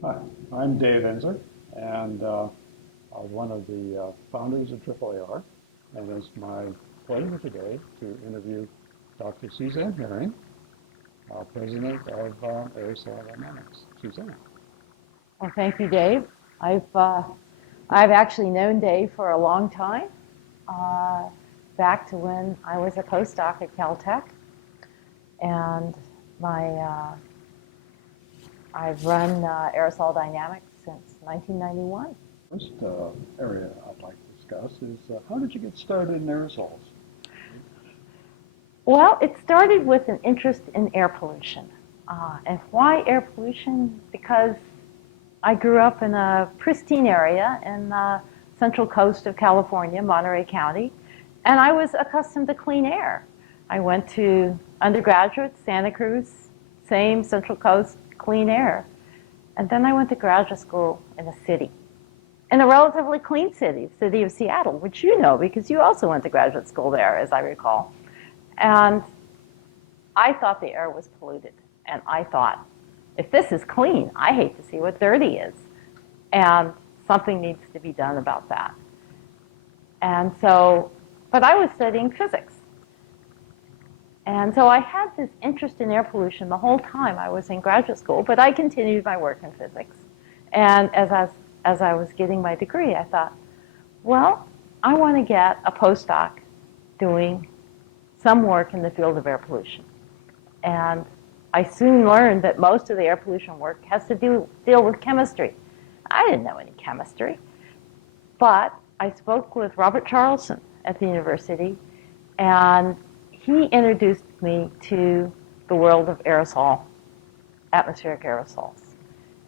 Hi, I'm Dave Enzer, and I'm one of the founders of AAAR, and it's my pleasure today to interview Dr. Susanne Hering, president of Aerosol Dynamics. Susanne. Well, thank you, Dave. I've uh, I've actually known Dave for a long time, uh, back to when I was a postdoc at Caltech, and my I've run Aerosol Dynamics since 1991. First area I'd like to discuss is how did you get started in aerosols? Well, it started with an interest in air pollution, and why air pollution? Because I grew up in a pristine area in the central coast of California, Monterey County, and I was accustomed to clean air. I went to undergraduate, Santa Cruz, same central coast, clean air. And then I went to graduate school in a city, in a relatively clean city, the city of Seattle, which you know because you also went to graduate school there, as I recall. And I thought the air was polluted. And I thought, if this is clean, I hate to see what dirty is. And something needs to be done about that. And so, but I was studying physics. And so I had this interest in air pollution the whole time I was in graduate school, but I continued my work in physics. And as I was getting my degree, I thought, well, I want to get a postdoc doing some work in the field of air pollution. And I soon learned that most of the air pollution work has to deal with chemistry. I didn't know any chemistry, but I spoke with Robert Charlson at the university, and he introduced me to the world of aerosol, atmospheric aerosols,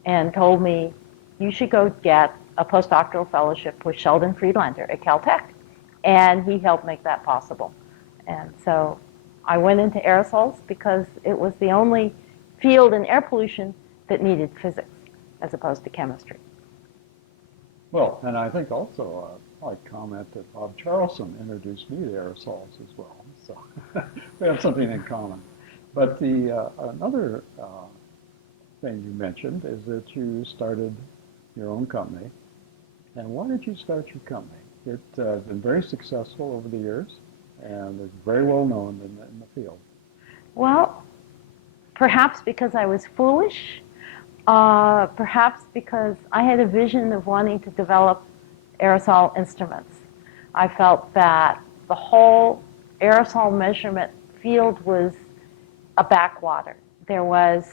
and told me, you should go get a postdoctoral fellowship with Sheldon Friedlander at Caltech. And he helped make that possible. And so I went into aerosols because it was the only field in air pollution that needed physics as opposed to chemistry. Well, and I think also I'd comment that Bob Charlson introduced me to aerosols as well. So we have something in common. But the another thing you mentioned is that you started your own company. And why did you start your company? It's been very successful over the years, and it's very well known in the field. Well, perhaps because I was foolish, perhaps because I had a vision of wanting to develop aerosol instruments. I felt that the whole aerosol measurement field was a backwater. There was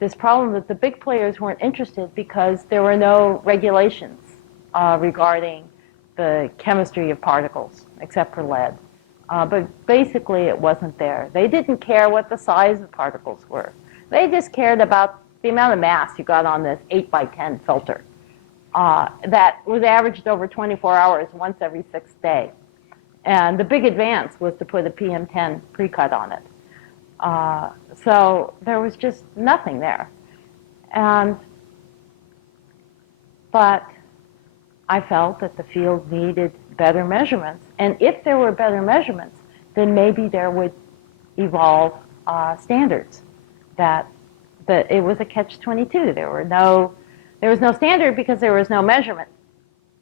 this problem that the big players weren't interested because there were no regulations regarding the chemistry of particles, except for lead. But basically, it wasn't there. They didn't care what the size of particles were. They just cared about the amount of mass you got on this 8 by 10 filter that was averaged over 24 hours once every 6th day. And the big advance was to put a PM10 precut on it. So there was just nothing there. And, but I felt that the field needed better measurements. And if there were better measurements, then maybe there would evolve standards. That it was a catch-22. There was no standard because there was no measurement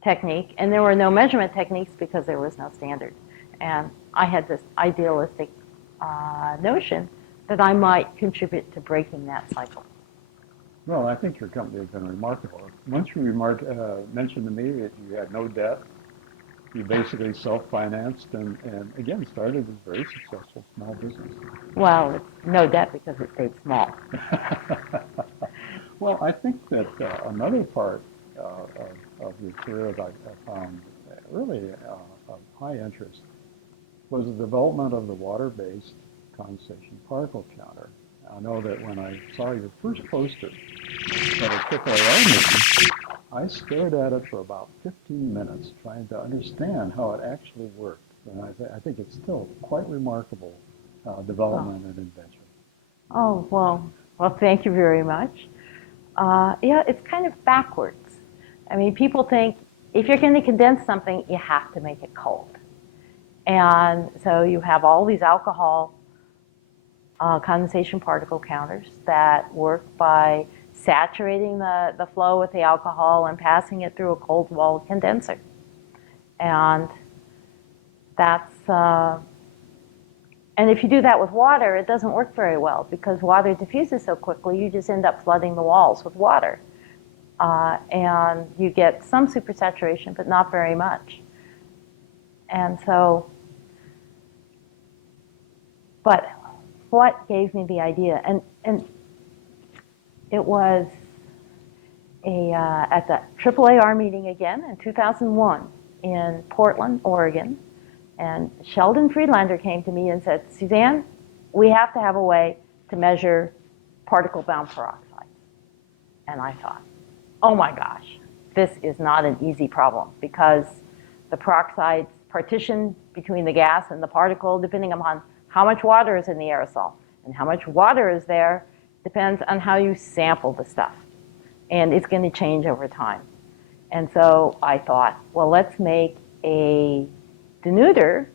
technique, and there were no measurement techniques because there was no standard. And I had this idealistic notion that I might contribute to breaking that cycle. Well, I think your company has been remarkable. Once you mentioned to me that you had no debt, you basically self-financed and again started a very successful small business. Well, it's no debt because it stayed small. Well, I think that another part of your career that I found really of high interest was the development of the water-based condensation particle counter. I know that when I saw your first poster at a AAAR meeting, I stared at it for about 15 minutes trying to understand how it actually worked. And I think it's still quite remarkable development and invention. Oh, well, thank you very much. Yeah, it's kind of backwards. I mean, people think if you're going to condense something, you have to make it cold. And so you have all these alcohol condensation particle counters that work by saturating the flow with the alcohol and passing it through a cold wall condenser. And that's, and if you do that with water, it doesn't work very well because water diffuses so quickly, you just end up flooding the walls with water. And you get some supersaturation, but not very much. And so, but what gave me the idea? And it was at the AAAR meeting again in 2001 in Portland, Oregon. And Sheldon Friedlander came to me and said, Susanne, we have to have a way to measure particle-bound peroxides. And I thought, oh my gosh, this is not an easy problem because the peroxides partition between the gas and the particle depending upon how much water is in the aerosol. And how much water is there depends on how you sample the stuff. And it's going to change over time. And so I thought, well, let's make a denuder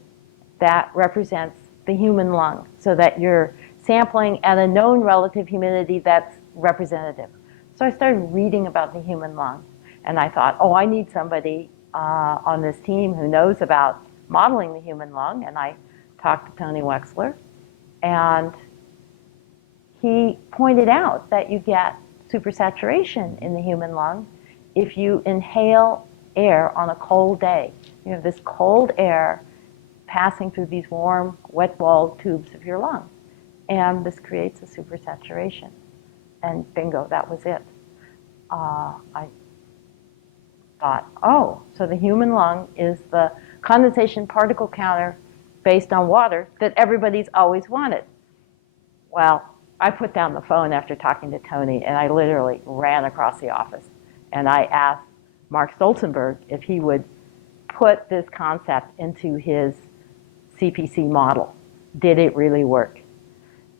that represents the human lung so that you're sampling at a known relative humidity that's representative. So I started reading about the human lung. And I thought, oh, I need somebody on this team who knows about modeling the human lung. And I talked to Tony Wexler. And he pointed out that you get supersaturation in the human lung if you inhale air on a cold day. You have this cold air passing through these warm, wet-walled tubes of your lung. And this creates a supersaturation. And bingo, that was it. I thought, oh, so the human lung is the condensation particle counter based on water that everybody's always wanted. Well, I put down the phone after talking to Tony, and I literally ran across the office. And I asked Mark Stolzenberg if he would put this concept into his CPC model. Did it really work?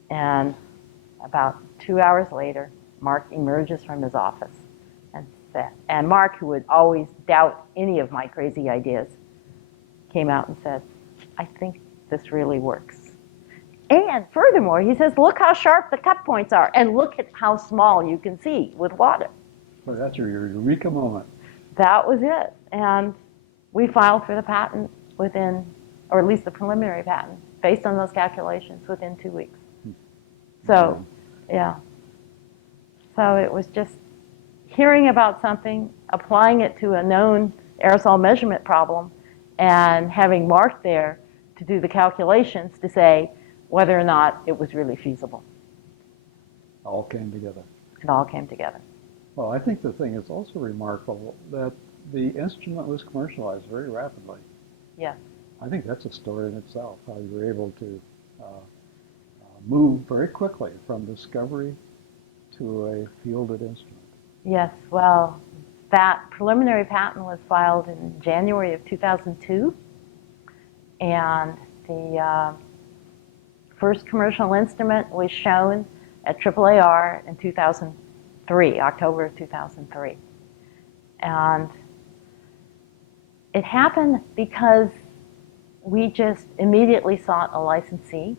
And about 2 hours later, Mark emerges from his office. And Mark, who would always doubt any of my crazy ideas, came out and said, I think this really works. And furthermore, he says, look how sharp the cut points are, and look at how small you can see with water. Well, that's your eureka moment. That was it. And we filed for the patent within, or at least the preliminary patent, based on those calculations within 2 weeks. So, yeah. So it was just hearing about something, applying it to a known aerosol measurement problem, and having Mark there to do the calculations to say whether or not it was really feasible. All came together. It all came together. Well, I think the thing is also remarkable that the instrument was commercialized very rapidly. Yes. I think that's a story in itself, how you were able to move very quickly from discovery to a fielded instrument. Yes, well, that preliminary patent was filed in January of 2002, and the first commercial instrument was shown at AAAR in 2003, October of 2003. And it happened because we just immediately sought a licensee,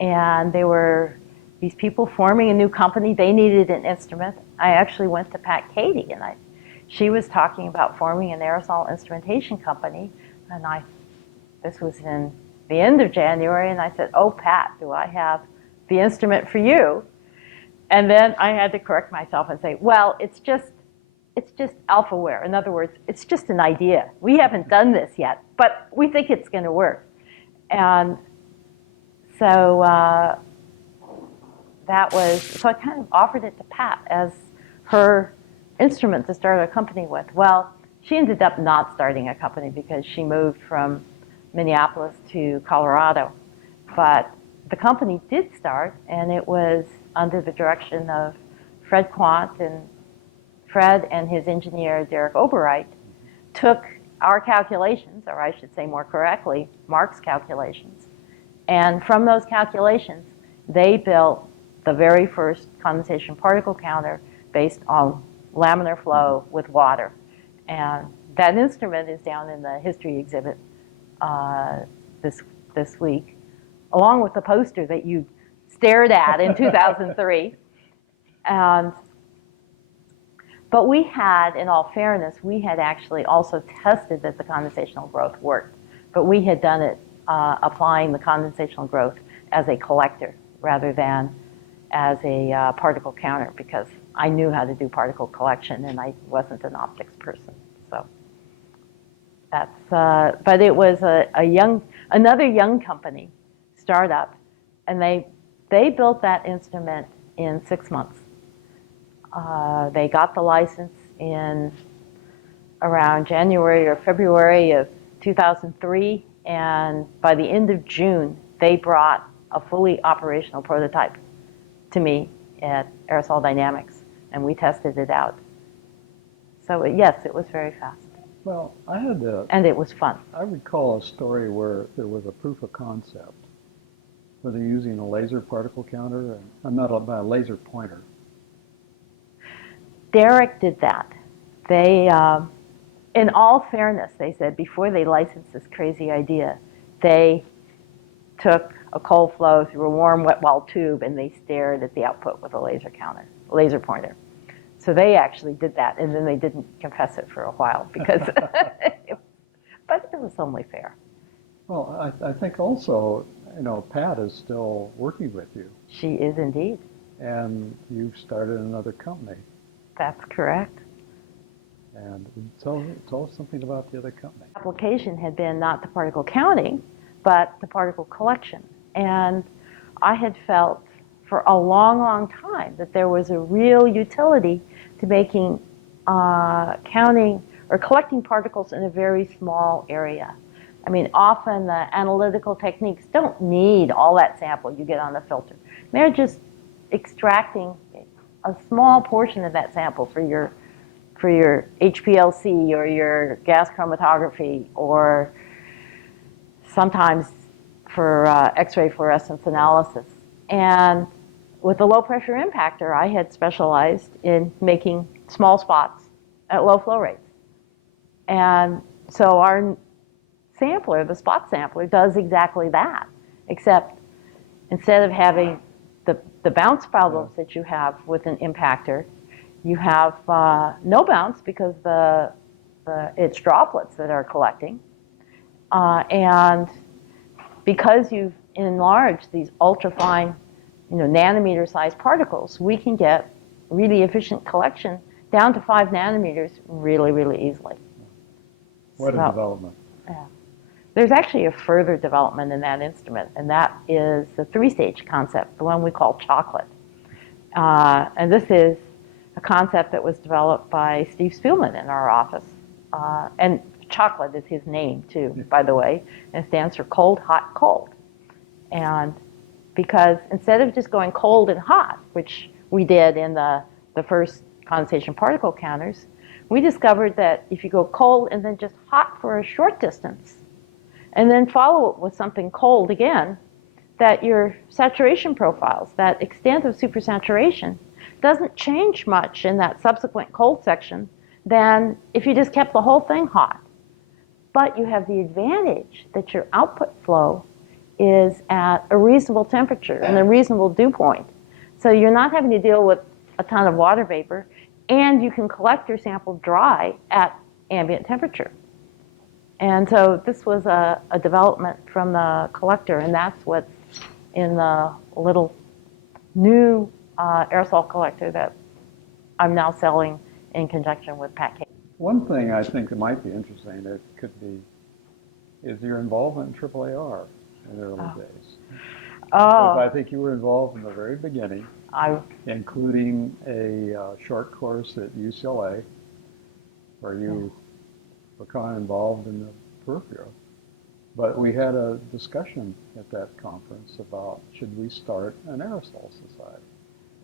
and they were these people forming a new company. They needed an instrument. I actually went to Pat Cady, and she was talking about forming an aerosol instrumentation company, and this was in the end of January, and I said, oh, Pat, do I have the instrument for you? And then I had to correct myself and say, well, it's just alphaware. In other words, it's just an idea. We haven't done this yet, but we think it's going to work. And so so I kind of offered it to Pat as her instrument to start a company with. Well, she ended up not starting a company because she moved from Minneapolis to Colorado. But the company did start, and it was under the direction of Fred Quant, and Fred and his engineer, Derek Obereit, took our calculations, or I should say more correctly, Mark's calculations. And from those calculations, they built the very first condensation particle counter based on laminar flow with water. And that instrument is down in the history exhibit this week, along with the poster that you stared at in 2003. And But we had, in all fairness, we had actually also tested that the condensational growth worked. But we had done it applying the condensational growth as a collector rather than as a particle counter, because I knew how to do particle collection and I wasn't an optics person. So that's, but it was another young company, startup, and they built that instrument in 6 months. They got the license in around January or February of 2003, and by the end of June, they brought a fully operational prototype to me at Aerosol Dynamics, and we tested it out. So yes, it was very fast. Well, and it was fun. I recall a story where there was a proof of concept where they're using a laser particle counter, and not a laser pointer. Derek did that. They, in all fairness, they said before they licensed this crazy idea, they took a cold flow through a warm wet wall tube and they stared at the output with a laser pointer. So they actually did that, and then they didn't confess it for a while because, but it was only fair. Well, I think also, Pat is still working with you. She is indeed. And you've started another company. That's correct. And tell us something about the other company. The application had been not the particle counting, but the particle collection. And I had felt for a long, long time that there was a real utility to making counting or collecting particles in a very small area. I mean, often the analytical techniques don't need all that sample you get on the filter. They're just extracting a small portion of that sample for your HPLC or your gas chromatography, or sometimes for X-ray fluorescence analysis. And with the low pressure impactor, I had specialized in making small spots at low flow rates. And so our sampler, the spot sampler, does exactly that, except instead of having the bounce problems that you have with an impactor, you have no bounce because it's droplets that are collecting. And because you've enlarged these ultrafine, nanometer-sized particles, we can get really efficient collection down to 5 nanometers really, really easily. What a development. Yeah. There's actually a further development in that instrument, and that is the 3-stage concept, the one we call chocolate. And this is a concept that was developed by Steve Spielman in our office. And chocolate is his name, too, by the way, and it stands for cold, hot, cold. And because instead of just going cold and hot, which we did in the first condensation particle counters, we discovered that if you go cold and then just hot for a short distance, and then follow it with something cold again, that your saturation profiles, that extent of supersaturation, doesn't change much in that subsequent cold section than if you just kept the whole thing hot. But you have the advantage that your output flow is at a reasonable temperature and a reasonable dew point. So you're not having to deal with a ton of water vapor, and you can collect your sample dry at ambient temperature. And so this was a development from the collector, and that's what's in the little new aerosol collector that I'm now selling in conjunction with Pat K. One thing I think that might be interesting, it could be, is your involvement in AAAR in the early days. Oh. I think you were involved from the very beginning, including a short course at UCLA, where you were kind of involved in the peripheral. But we had a discussion at that conference about, should we start an aerosol society?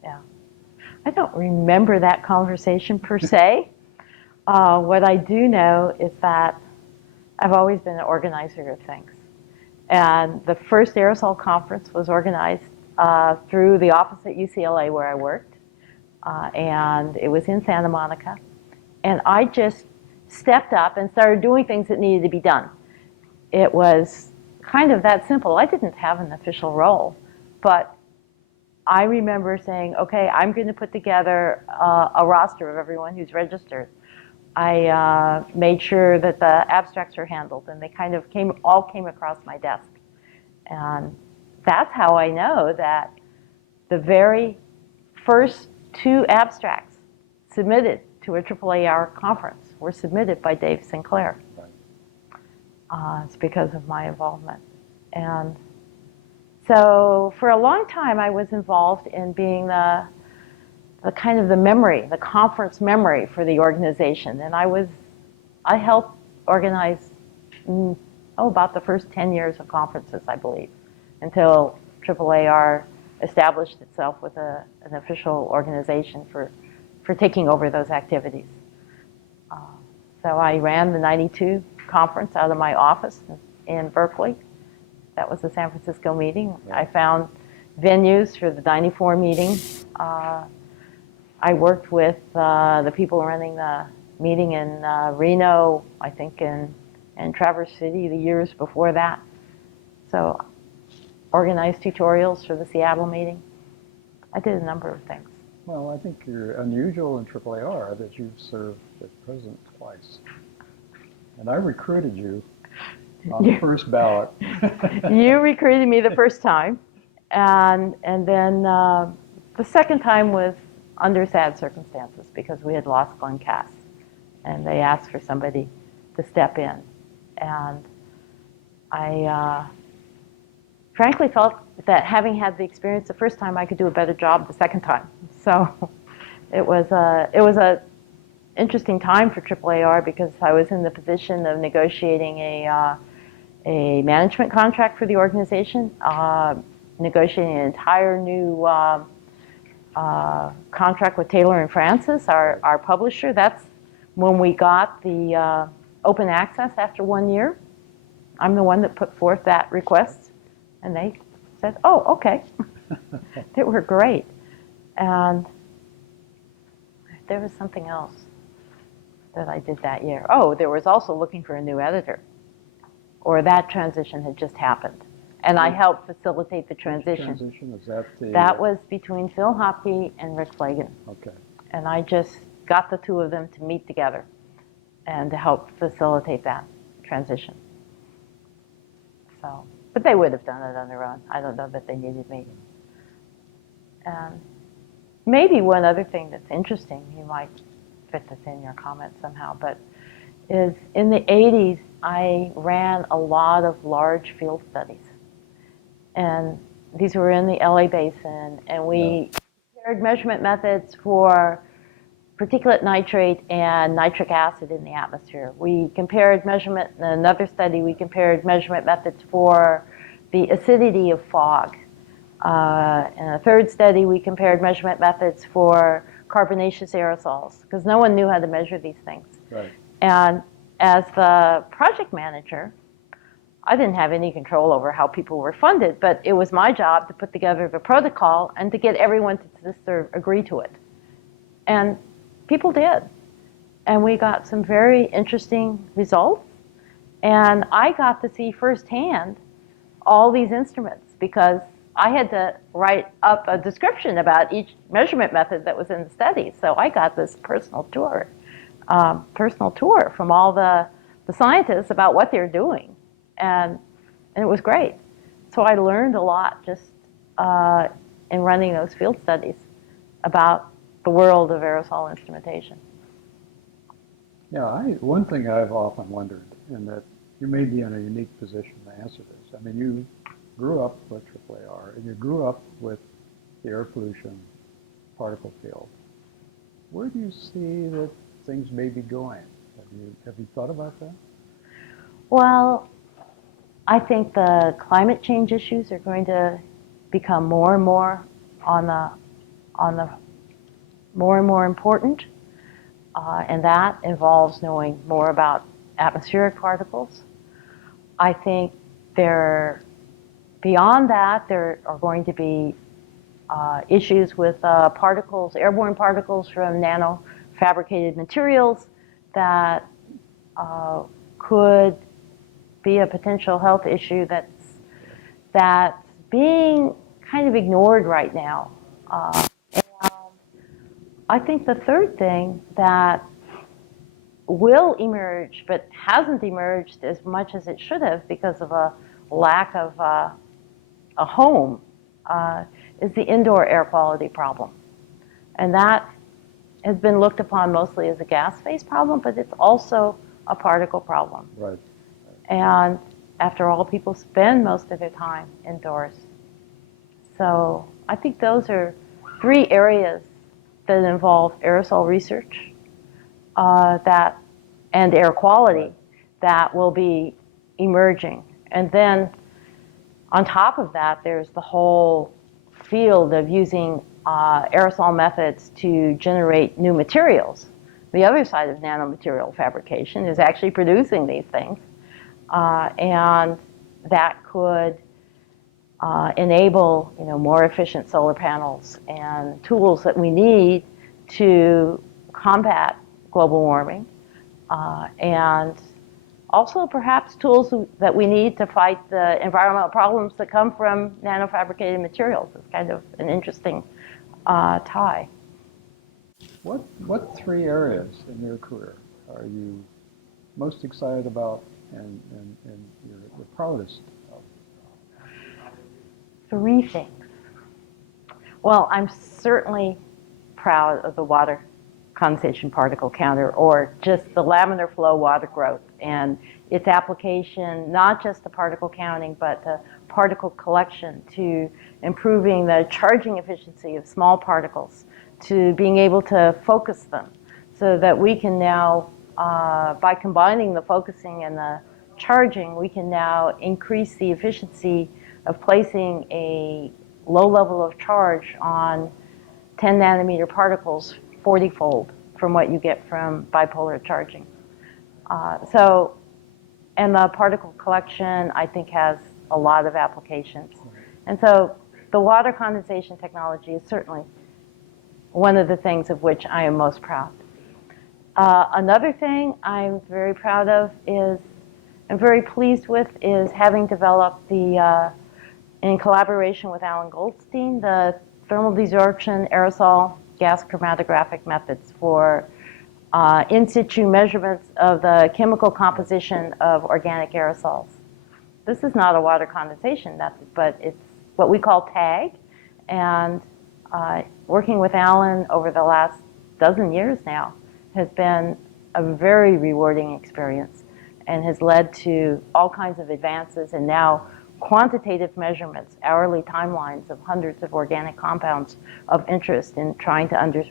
Yeah. I don't remember that conversation per se. What I do know is that I've always been an organizer of things. And the first aerosol conference was organized through the office at UCLA where I worked. And it was in Santa Monica. And I just stepped up and started doing things that needed to be done. It was kind of that simple. I didn't have an official role, but I remember saying, okay, I'm going to put together a roster of everyone who's registered. I made sure that the abstracts are handled, and they kind of all came across my desk. And that's how I know that the very first 2 abstracts submitted to a AAAR conference were submitted by Dave Sinclair. It's because of my involvement. And so for a long time, I was involved in being the kind of the memory, the conference memory for the organization. And I helped organize, about the first 10 years of conferences, I believe, until AAAR established itself with an official organization for taking over those activities. So I ran the 92 conference out of my office in Berkeley. That was the San Francisco meeting. Yeah. I found venues for the 94 meeting. I worked with the people running the meeting in Reno, I think in Traverse City the years before that. So organized tutorials for the Seattle meeting. I did a number of things. Well, I think you're unusual in AAAR that you've served as president twice. And I recruited you on the first ballot. You recruited me the first time, and then the second time was under sad circumstances because we had lost Glenn Cass, and they asked for somebody to step in. And I frankly felt that having had the experience the first time, I could do a better job the second time. So it was a interesting time for AAAR because I was in the position of negotiating a management contract for the organization, negotiating an entire new contract with Taylor and Francis, our publisher. That's when we got the open access after 1 year. I'm the one that put forth that request, and they said, oh, okay. They were great. And there was something else that I did that year. Oh, there was also looking for a new editor, or that transition had just happened. And I helped facilitate the transition. Which transition? Is that the... That was between Phil Hopke and Rick Flagan. Okay. And I just got the two of them to meet together and to help facilitate that transition. So, but they would have done it on their own. I don't know that they needed me. And maybe one other thing that's interesting, you might fit this in your comments somehow, but is in the 80s, I ran a lot of large field studies. And these were in the LA basin, and we compared measurement methods for particulate nitrate and nitric acid in the atmosphere. We compared measurement, in another study, we compared measurement methods for the acidity of fog. In a third study, we compared measurement methods for carbonaceous aerosols, because no one knew how to measure these things. Right. And as the project manager, I didn't have any control over how people were funded, but it was my job to put together the protocol and to get everyone to just agree to it. And people did. And we got some very interesting results. And I got to see firsthand all these instruments because I had to write up a description about each measurement method that was in the study. So I got this personal tour from all the scientists about what they're doing. And it was great. So I learned a lot just in running those field studies about the world of aerosol instrumentation. Yeah, one thing I've often wondered, and that you may be in a unique position to answer this. I mean, you grew up with AAAR, and you grew up with the air pollution particle field. Where do you see that things may be going? Have you thought about that? Well, I think the climate change issues are going to become more and more more and more important, and that involves knowing more about atmospheric particles. I think beyond that, there are going to be issues with particles, airborne particles from nanofabricated materials that could be a potential health issue that's being kind of ignored right now. And I think the third thing that will emerge but hasn't emerged as much as it should have because of a lack of a home is the indoor air quality problem. And that has been looked upon mostly as a gas phase problem, but it's also a particle problem. Right. And after all, people spend most of their time indoors. So I think those are three areas that involve aerosol research and air quality that will be emerging. And then on top of that, there's the whole field of using aerosol methods to generate new materials. The other side of nanomaterial fabrication is actually producing these things. And that could enable more efficient solar panels and tools that we need to combat global warming. And also perhaps tools that we need to fight the environmental problems that come from nanofabricated materials. It's kind of an interesting tie. What three areas in your career are you most excited about and you're proudest of? Three things. Well, I'm certainly proud of the water condensation particle counter, or just the laminar flow water growth and its application, not just to particle counting, but to particle collection, to improving the charging efficiency of small particles, to being able to focus them so that we can now, by combining the focusing and the charging, we can now increase the efficiency of placing a low level of charge on 10 nanometer particles 40-fold from what you get from bipolar charging. And the particle collection, I think, has a lot of applications. And so the water condensation technology is certainly one of the things of which I am most proud. Another thing I'm very proud of is, I'm very pleased with, is having developed in collaboration with Alan Goldstein, the thermal desorption aerosol gas chromatographic methods for in situ measurements of the chemical composition of organic aerosols. This is not a water condensation method, but it's what we call TAG. And working with Alan over the last dozen years now has been a very rewarding experience and has led to all kinds of advances and now quantitative measurements, hourly timelines of hundreds of organic compounds of interest in trying to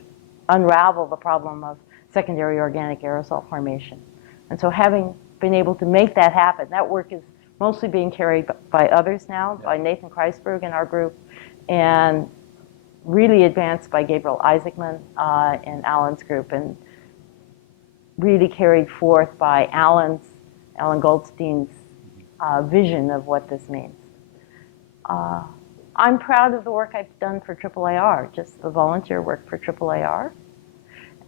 unravel the problem of secondary organic aerosol formation. And so having been able to make that happen, that work is mostly being carried by others now, by Nathan Kreisberg in our group, and really advanced by Gabriel Isaacman in Alan's group, and really carried forth by Alan Goldstein's vision of what this means. I'm proud of the work I've done for AAAR, just the volunteer work for AAAR.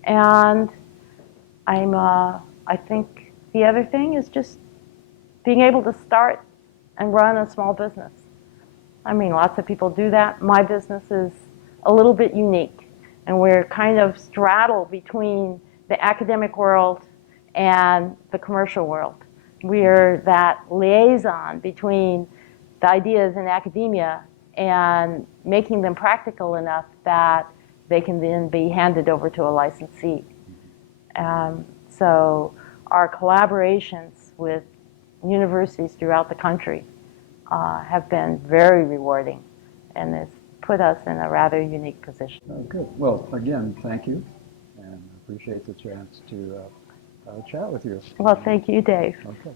And I think the other thing is just being able to start and run a small business. I mean, lots of people do that. My business is a little bit unique, and we're kind of straddled between the academic world and the commercial world. We're that liaison between the ideas in academia and making them practical enough that they can then be handed over to a licensee. So our collaborations with universities throughout the country have been very rewarding, and it's put us in a rather unique position. Oh, good. Well, again, thank you, and appreciate the chance to chat with you. Well, thank you, Dave. Okay.